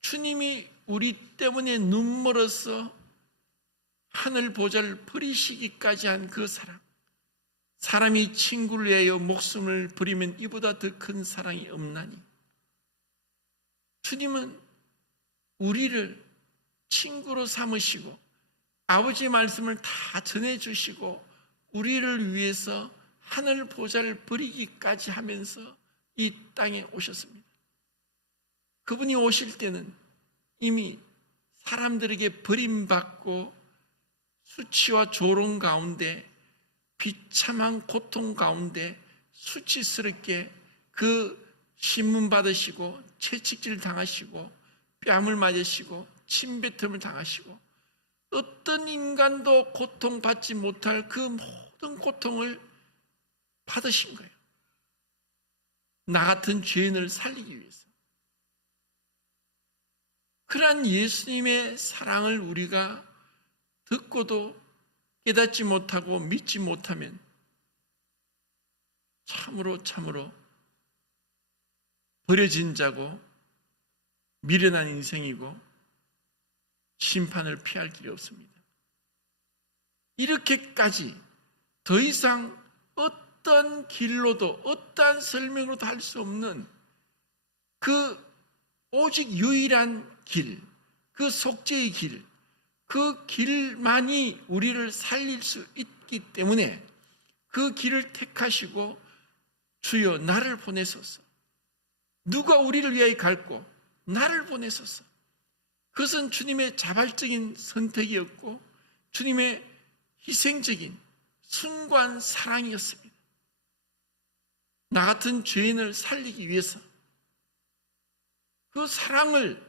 주님이 우리 때문에 눈물어서 하늘 보좌를 버리시기까지 한 그 사랑, 사람이 친구를 위하여 목숨을 버리면 이보다 더 큰 사랑이 없나니, 주님은 우리를 친구로 삼으시고 아버지의 말씀을 다 전해주시고 우리를 위해서 하늘 보좌를 버리기까지 하면서 이 땅에 오셨습니다. 그분이 오실 때는 이미 사람들에게 버림받고 수치와 조롱 가운데 비참한 고통 가운데 수치스럽게 그 신문 받으시고 채찍질 당하시고 뺨을 맞으시고 침뱉음을 당하시고 어떤 인간도 고통받지 못할 그 모든 고통을 받으신 거예요. 나 같은 죄인을 살리기 위해서. 그러한 예수님의 사랑을 우리가 듣고도 깨닫지 못하고 믿지 못하면 참으로 버려진 자고 미련한 인생이고 심판을 피할 길이 없습니다. 이렇게까지 더 이상 어떤 길로도 어떠한 설명으로도 할 수 없는 그 오직 유일한 길, 그 속죄의 길, 그 길만이 우리를 살릴 수 있기 때문에 그 길을 택하시고 주여 나를 보내소서. 누가 우리를 위하여 갈고 나를 보내소서. 그것은 주님의 자발적인 선택이었고 주님의 희생적인 숭고한 사랑이었습니다. 나 같은 죄인을 살리기 위해서 그 사랑을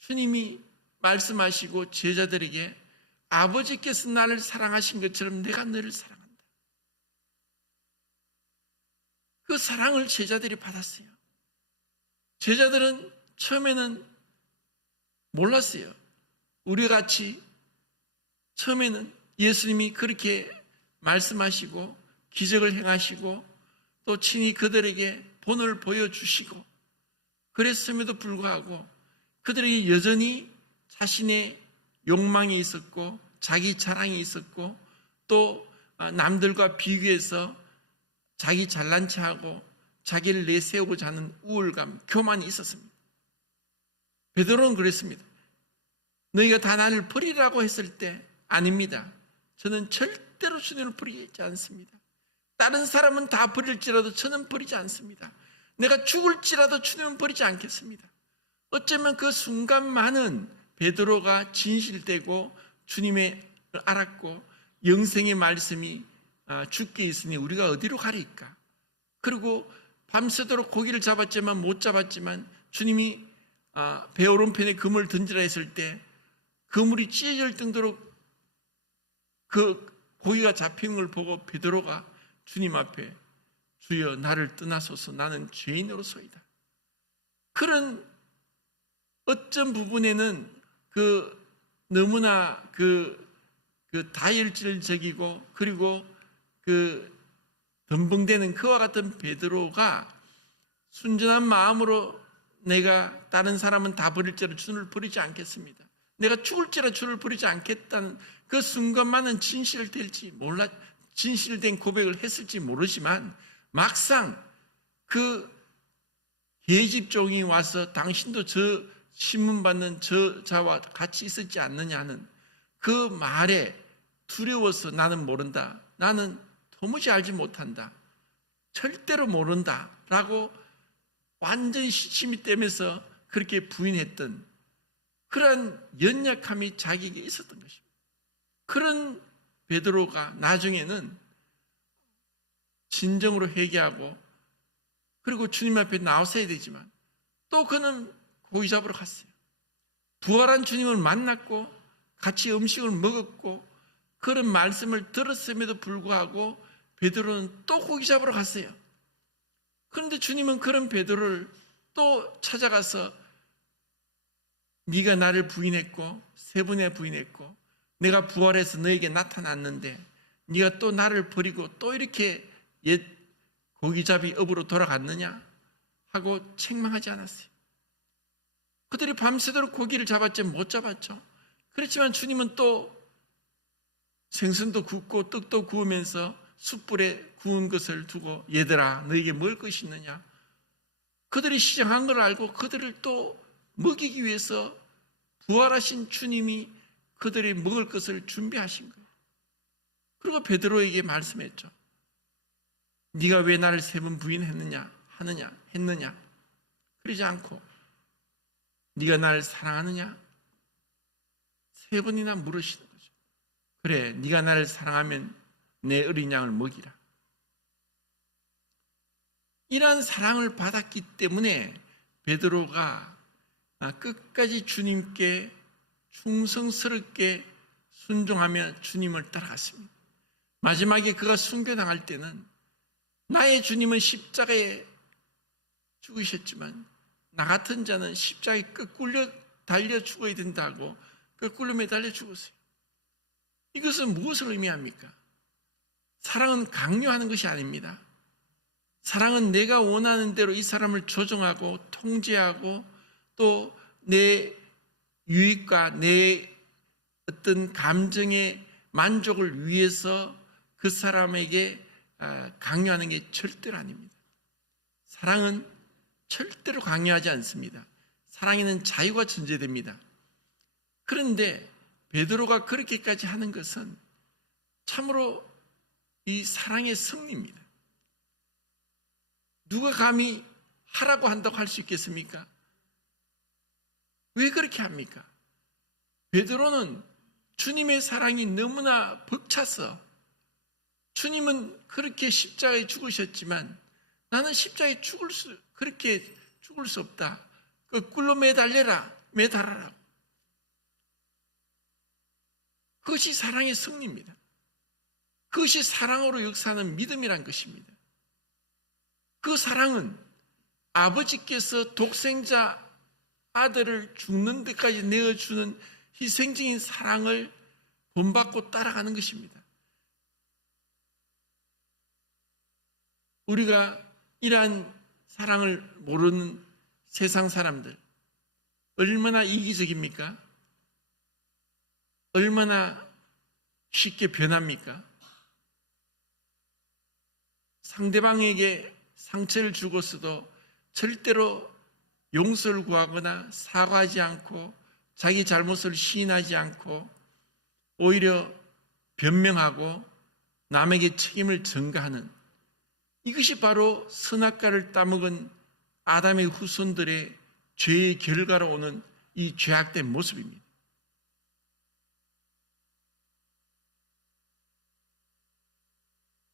주님이 말씀하시고 제자들에게 아버지께서 나를 사랑하신 것처럼 내가 너를 사랑한다. 그 사랑을 제자들이 받았어요. 제자들은 처음에는 몰랐어요. 우리가 같이 처음에는 예수님이 그렇게 말씀하시고 기적을 행하시고 또 친히 그들에게 본을 보여주시고 그랬음에도 불구하고 그들에게 여전히 자신의 욕망이 있었고 자기 자랑이 있었고 또 남들과 비교해서 자기 잘난 체하고 자기를 내세우고자 하는 우월감, 교만이 있었습니다. 베드로는 그랬습니다. 너희가 다 나를 버리라고 했을 때 아닙니다. 저는 절대로 주님을 버리지 않습니다. 다른 사람은 다 버릴지라도 저는 버리지 않습니다. 내가 죽을지라도 주님은 버리지 않겠습니다. 어쩌면 그 순간만은 베드로가 진실되고 주님의 알았고 영생의 말씀이 죽게 있으니 우리가 어디로 가리까? 그리고 밤새도록 고기를 잡았지만 못 잡았지만 주님이 배 오른편에 그물을 던지라 했을 때 그물이 찢어질 정도로 그 고기가 잡히는 걸 보고 베드로가 주님 앞에 주여 나를 떠나소서 나는 죄인으로소이다. 그런 어떤 부분에는 너무나 다혈질적이고 그리고 덤벙대는 그와 같은 베드로가 순전한 마음으로 내가 다른 사람은 다 버릴지라도 주를 버리지 않겠습니다. 내가 죽을지라도 주를 버리지 않겠다는 그 순간만은 진실된 고백을 했을지 모르지만 막상 그 계집종이 와서 당신도 저 신문 받는 저자와 같이 있었지 않느냐는 그 말에 두려워서 나는 모른다. 나는 도무지 알지 못한다. 절대로 모른다. 라고 완전히 시침이 떼면서 그렇게 부인했던 그런 연약함이 자기에게 있었던 것입니다. 그런 베드로가 나중에는 진정으로 회개하고 그리고 주님 앞에 나와서야 되지만 또 그는 고기 잡으러 갔어요. 부활한 주님을 만났고 같이 음식을 먹었고 그런 말씀을 들었음에도 불구하고 베드로는 또 고기 잡으러 갔어요. 그런데 주님은 그런 베드로를 또 찾아가서 네가 나를 부인했고 세 번에 부인했고 내가 부활해서 너에게 나타났는데 네가 또 나를 버리고 또 이렇게 옛 고기잡이 업으로 돌아갔느냐 하고 책망하지 않았어요. 그들이 밤새도록 고기를 잡았지 못 잡았죠. 그렇지만 주님은 또 생선도 굽고 떡도 구우면서 숯불에 구운 것을 두고 얘들아 너에게 먹을 것이 있느냐. 그들이 시장한 걸 알고 그들을 또 먹이기 위해서 부활하신 주님이 그들이 먹을 것을 준비하신 거예요. 그리고 베드로에게 말씀했죠. 네가 왜 나를 3번 부인했느냐 했느냐. 그러지 않고 네가 나를 사랑하느냐 3번이나 물으시는 거죠. 그래, 네가 나를 사랑하면 내 어린 양을 먹이라. 이러한 사랑을 받았기 때문에 베드로가 끝까지 주님께 충성스럽게 순종하며 주님을 따라갔습니다. 마지막에 그가 순교당할 때는 나의 주님은 십자가에 죽으셨지만 나 같은 자는 십자가에 거꾸로 달려 죽어야 된다고 거꾸로 매달려 죽었어요. 이것은 무엇을 의미합니까? 사랑은 강요하는 것이 아닙니다. 사랑은 내가 원하는 대로 이 사람을 조종하고 통제하고 또 내 유익과 내 어떤 감정의 만족을 위해서 그 사람에게 강요하는 게 절대로 아닙니다. 사랑은 절대로 강요하지 않습니다. 사랑에는 자유가 존재됩니다. 그런데 베드로가 그렇게까지 하는 것은 참으로 이 사랑의 승리입니다. 누가 감히 하라고 한다고 할 수 있겠습니까? 왜 그렇게 합니까? 베드로는 주님의 사랑이 너무나 벅차서 주님은 그렇게 십자가에 죽으셨지만 나는 십자가에 그렇게 죽을 수 없다. 거꾸로 매달아라. 그것이 사랑의 승리입니다. 그것이 사랑으로 역사하는 믿음이란 것입니다. 그 사랑은 아버지께서 독생자 아들을 죽는 데까지 내어주는 희생적인 사랑을 본받고 따라가는 것입니다. 우리가 이러한 사랑을 모르는 세상 사람들 얼마나 이기적입니까? 얼마나 쉽게 변합니까? 상대방에게 상처를 주고서도 절대로 용서를 구하거나 사과하지 않고 자기 잘못을 시인하지 않고 오히려 변명하고 남에게 책임을 전가하는 이것이 바로 선악과를 따먹은 아담의 후손들의 죄의 결과로 오는 이 죄악된 모습입니다.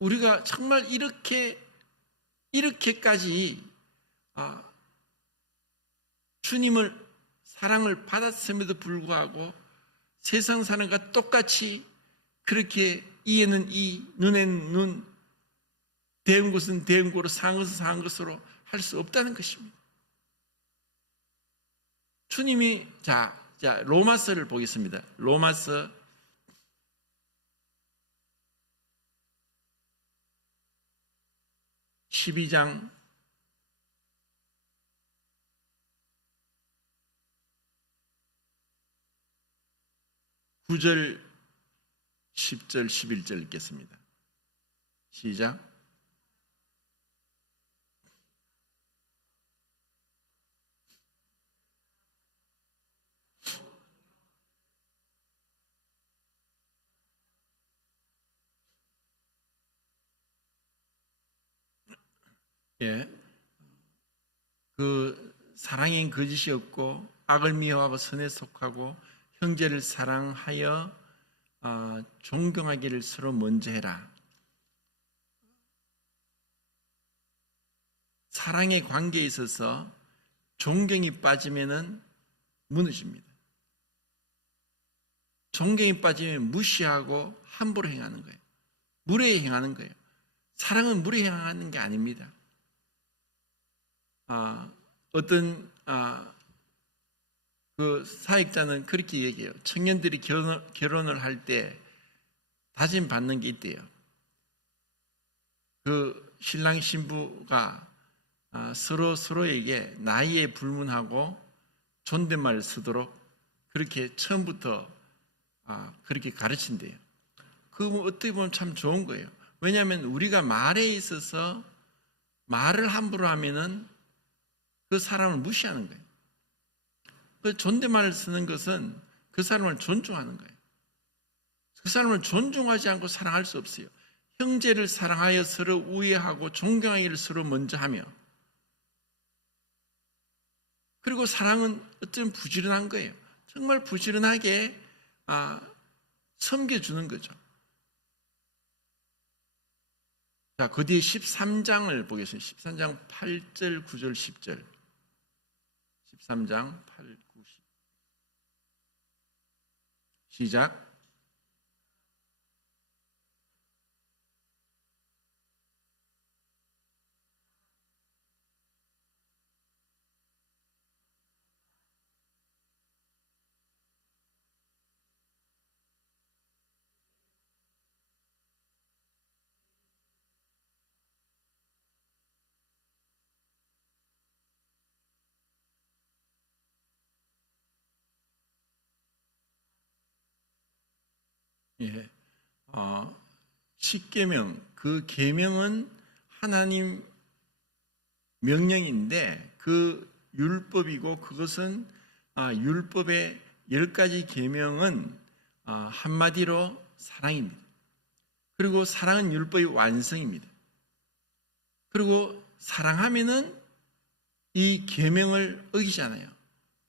우리가 정말 이렇게까지 주님을 사랑을 받았음에도 불구하고 세상 사람과 똑같이 그렇게 이에는 이, 눈에는 눈, 대은 것은 대은 거로 상한 것은 상한 것으로 할 수 없다는 것입니다. 주님이 자 로마서를 보겠습니다. 로마서 12장 9절, 10절, 11절 읽겠습니다. 시작. 예. 그 사랑엔 거짓이 없고 악을 미워하고 선에 속하고 형제를 사랑하여 존경하기를 서로 먼저 해라. 사랑의 관계에 있어서 존경이 빠지면은 무너집니다. 존경이 빠지면 무시하고 함부로 행하는 거예요. 무례히 행하는 거예요. 사랑은 무례히 행하는 게 아닙니다. 어떤 그 사역자는 그렇게 얘기해요. 청년들이 결혼을 할 때 다짐 받는 게 있대요. 그 신랑 신부가 서로에게 나이에 불문하고 존댓말을 쓰도록 그렇게 처음부터 그렇게 가르친대요. 그거 어떻게 보면 참 좋은 거예요. 왜냐하면 우리가 말에 있어서 말을 함부로 하면은 그 사람을 무시하는 거예요. 그 존댓말을 쓰는 것은 그 사람을 존중하는 거예요. 그 사람을 존중하지 않고 사랑할 수 없어요. 형제를 사랑하여 서로 우애하고 존경하기를 서로 먼저 하며, 그리고 사랑은 어쩌면 부지런한 거예요. 정말 부지런하게 섬겨주는 거죠. 자, 그 뒤에 13장을 보겠습니다. 13장 8절, 9절, 10절. 13장 8, 9, 10. 시작. 예. 십계명, 그 계명은 하나님 명령인데 그 율법이고, 그것은 율법의 10가지 계명은 한마디로 사랑입니다. 그리고 사랑은 율법의 완성입니다. 그리고 사랑하면은 이 계명을 어기잖아요.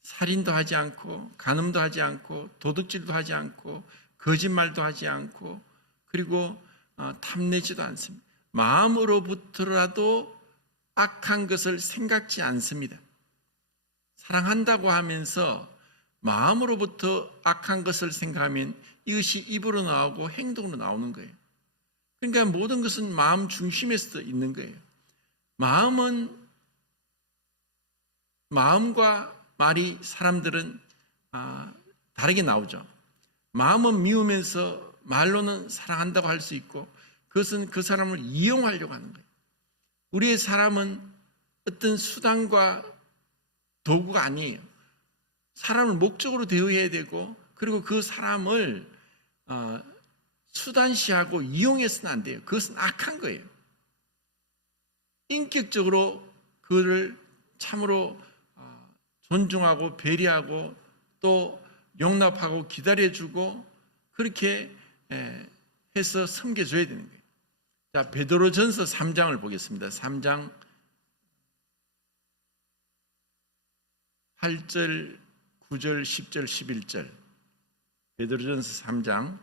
살인도 하지 않고, 간음도 하지 않고, 도둑질도 하지 않고, 거짓말도 하지 않고, 그리고 탐내지도 않습니다. 마음으로부터라도 악한 것을 생각지 않습니다. 사랑한다고 하면서 마음으로부터 악한 것을 생각하면 이것이 입으로 나오고 행동으로 나오는 거예요. 그러니까 모든 것은 마음 중심에서 있는 거예요. 마음과 말이 사람들은 다르게 나오죠. 마음은 미우면서 말로는 사랑한다고 할 수 있고, 그것은 그 사람을 이용하려고 하는 거예요. 우리의 사람은 어떤 수단과 도구가 아니에요. 사람을 목적으로 대해야 되고, 그리고 그 사람을 수단시하고 이용해서는 안 돼요. 그것은 악한 거예요. 인격적으로 그를 참으로 존중하고 배려하고 또 용납하고 기다려주고 그렇게 해서 섬겨줘야 되는 거예요. 자, 베드로전서 3장을 보겠습니다. 3장 8절, 9절, 10절, 11절. 베드로전서 3장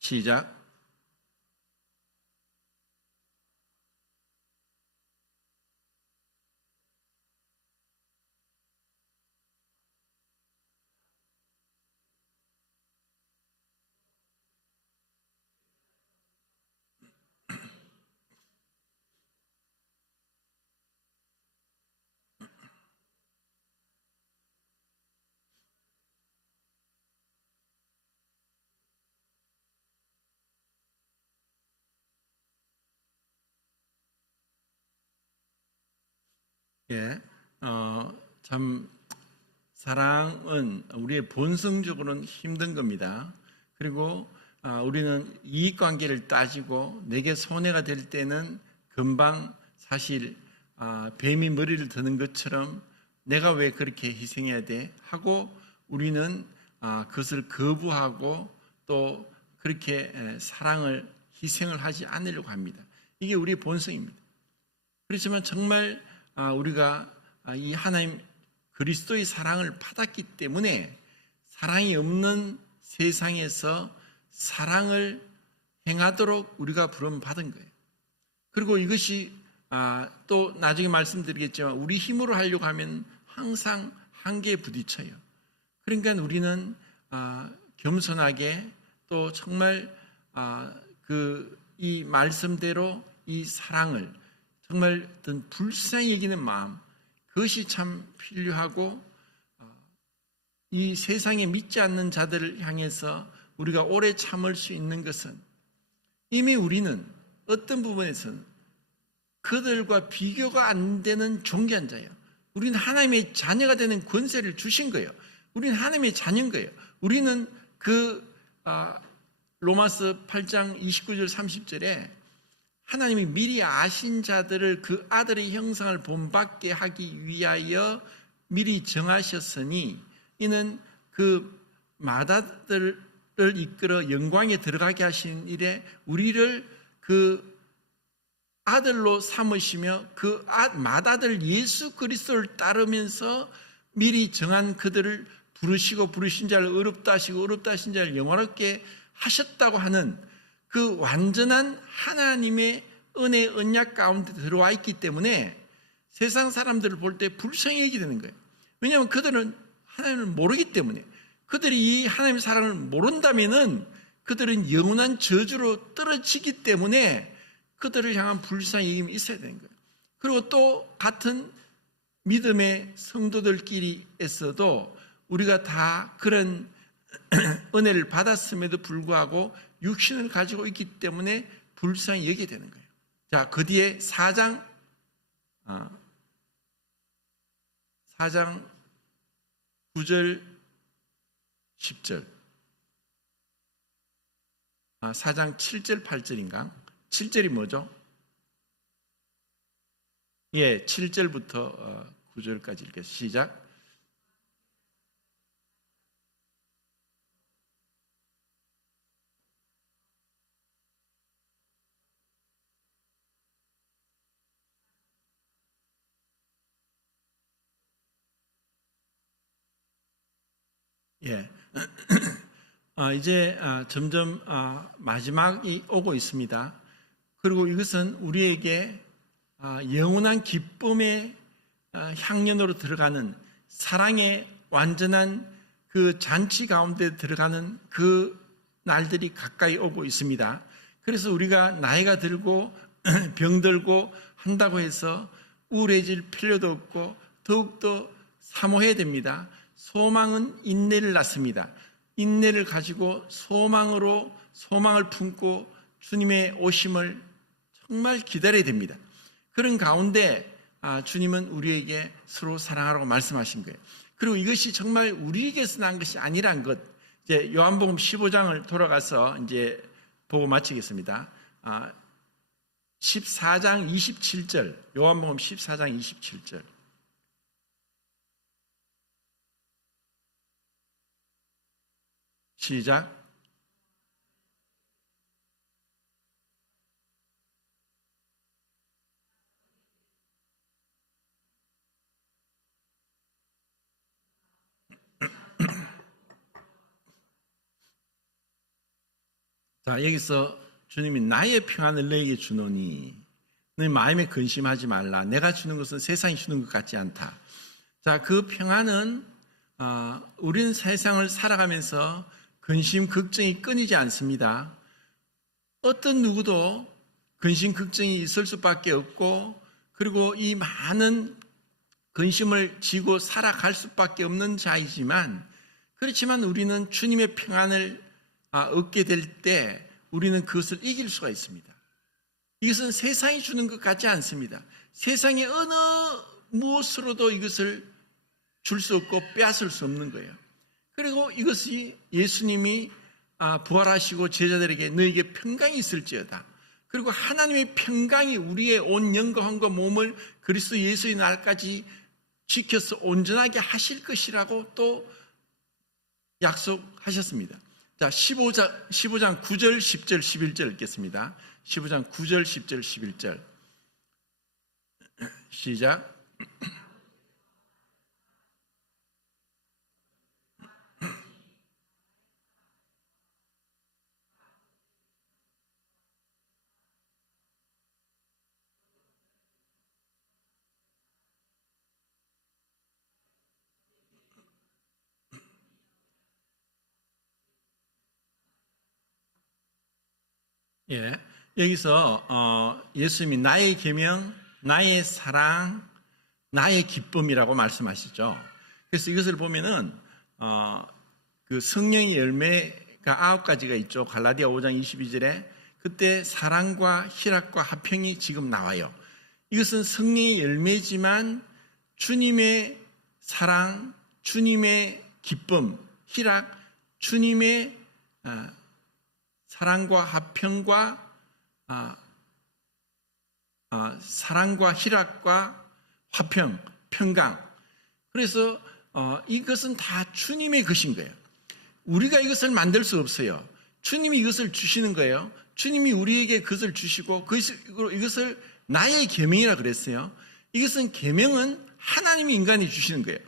시작. 예, 참 사랑은 우리의 본성적으로는 힘든 겁니다. 그리고 우리는 이익관계를 따지고 내게 손해가 될 때는 금방 사실 뱀이 머리를 드는 것처럼 내가 왜 그렇게 희생해야 돼? 하고 우리는 그것을 거부하고 또 그렇게 사랑을 희생을 하지 않으려고 합니다. 이게 우리의 본성입니다. 그렇지만 정말 우리가 이 하나님 그리스도의 사랑을 받았기 때문에 사랑이 없는 세상에서 사랑을 행하도록 우리가 부름받은 거예요. 그리고 이것이 또 나중에 말씀드리겠지만 우리 힘으로 하려고 하면 항상 한계에 부딪혀요. 그러니까 우리는 겸손하게 또 정말 이 말씀대로 이 사랑을 정말 어떤 불쌍히 여기는 마음, 그것이 참 필요하고 이 세상에 믿지 않는 자들을 향해서 우리가 오래 참을 수 있는 것은 이미 우리는 어떤 부분에서는 그들과 비교가 안 되는 존귀한 자예요. 우리는 하나님의 자녀가 되는 권세를 주신 거예요. 우리는 하나님의 자녀인 거예요. 우리는 로마서 8장 29절 30절에 하나님이 미리 아신 자들을 그 아들의 형상을 본받게 하기 위하여 미리 정하셨으니 이는 그 마다들을 이끌어 영광에 들어가게 하신 일에 우리를 그 아들로 삼으시며 그 맏아들 예수 그리스도를 따르면서 미리 정한 그들을 부르시고 부르신 자를 어렵다 하시고 어렵다 하신 자를 영원롭게 하셨다고 하는 그 완전한 하나님의 은혜 언약 가운데 들어와 있기 때문에 세상 사람들을 볼 때 불쌍히 여기게 되는 거예요. 왜냐하면 그들은 하나님을 모르기 때문에, 그들이 이 하나님의 사랑을 모른다면은 그들은 영원한 저주로 떨어지기 때문에 그들을 향한 불쌍히 여김이 있어야 되는 거예요. 그리고 또 같은 믿음의 성도들끼리에서도 우리가 다 그런 은혜를 받았음에도 불구하고 육신을 가지고 있기 때문에 불쌍히 여기게 되는 거예요. 자, 그 뒤에 4장 9절 10절 4장 7절 8절인가? 7절이 뭐죠? 예, 7절부터 9절까지 읽겠습니다. 시작. 예. 이제 점점 마지막이 오고 있습니다. 그리고 이것은 우리에게 영원한 기쁨의 향연으로 들어가는 사랑의 완전한 그 잔치 가운데 들어가는 그 날들이 가까이 오고 있습니다. 그래서 우리가 나이가 들고 병들고 한다고 해서 우울해질 필요도 없고 더욱더 사모해야 됩니다. 소망은 인내를 낳습니다. 인내를 가지고 소망을 품고 주님의 오심을 정말 기다려야 됩니다. 그런 가운데 주님은 우리에게 서로 사랑하라고 말씀하신 거예요. 그리고 이것이 정말 우리에게서 난 것이 아니란 것, 이제 요한복음 15장을 돌아가서 이제 보고 마치겠습니다. 14장 27절, 요한복음 14장 27절. 시작. 자, 여기서 주님이 나의 평안을 너에게 주노니 너희 마음에 근심하지 말라. 내가 주는 것은 세상이 주는 것 같지 않다. 자, 그 평안은 우리는 세상을 살아가면서 근심, 걱정이 끊이지 않습니다. 어떤 누구도 근심, 걱정이 있을 수밖에 없고, 그리고 이 많은 근심을 지고 살아갈 수밖에 없는 자이지만, 그렇지만 우리는 주님의 평안을 얻게 될 때 우리는 그것을 이길 수가 있습니다. 이것은 세상이 주는 것 같지 않습니다. 세상의 어느 무엇으로도 이것을 줄 수 없고 빼앗을 수 없는 거예요. 그리고 이것이 예수님이 부활하시고 제자들에게 너에게 평강이 있을지어다. 그리고 하나님의 평강이 우리의 온 영광과 몸을 그리스도 예수의 날까지 지켜서 온전하게 하실 것이라고 또 약속하셨습니다. 자, 15장 9절, 10절, 11절 읽겠습니다. 15장 9절, 10절, 11절. 시작. 예, 여기서 예수님이 나의 계명, 나의 사랑, 나의 기쁨이라고 말씀하시죠. 그래서 이것을 보면은 그 성령의 열매가 9가지가 있죠. 갈라디아 5장 22절에 그때 사랑과 희락과 화평이 지금 나와요. 이것은 성령의 열매지만 주님의 사랑, 주님의 기쁨, 희락, 주님의 사랑과 화평과 사랑과 희락과 화평, 평강. 그래서 이것은 다 주님의 것인 거예요. 우리가 이것을 만들 수 없어요. 주님이 이것을 주시는 거예요. 주님이 우리에게 그것을 주시고 이것을 나의 계명이라 그랬어요. 이것은 계명은 하나님이 인간에 주시는 거예요.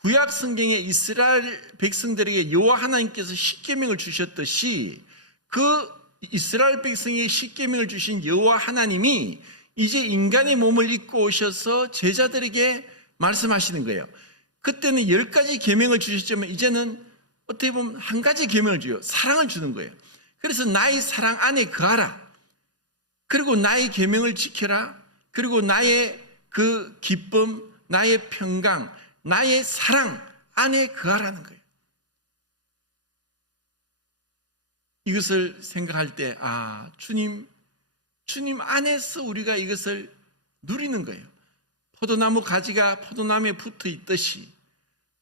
구약 성경에 이스라엘 백성들에게 여호와 하나님께서 십계명을 주셨듯이 그 이스라엘 백성에게 십계명을 주신 여호와 하나님이 이제 인간의 몸을 입고 오셔서 제자들에게 말씀하시는 거예요. 그때는 10가지 계명을 주셨지만 이제는 어떻게 보면 한 가지 계명을 줘요. 사랑을 주는 거예요. 그래서 나의 사랑 안에 거하라. 그리고 나의 계명을 지켜라. 그리고 나의 그 기쁨, 나의 평강, 나의 사랑 안에 거하라는 거예요. 이것을 생각할 때 주님 안에서 우리가 이것을 누리는 거예요. 포도나무 가지가 포도나무에 붙어 있듯이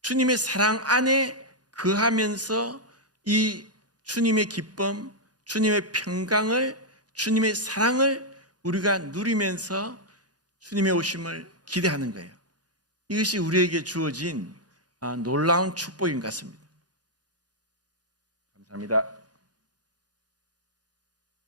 주님의 사랑 안에 거하면서 이 주님의 기쁨, 주님의 평강을, 주님의 사랑을 우리가 누리면서 주님의 오심을 기대하는 거예요. 이것이 우리에게 주어진 놀라운 축복인 것 같습니다. 감사합니다.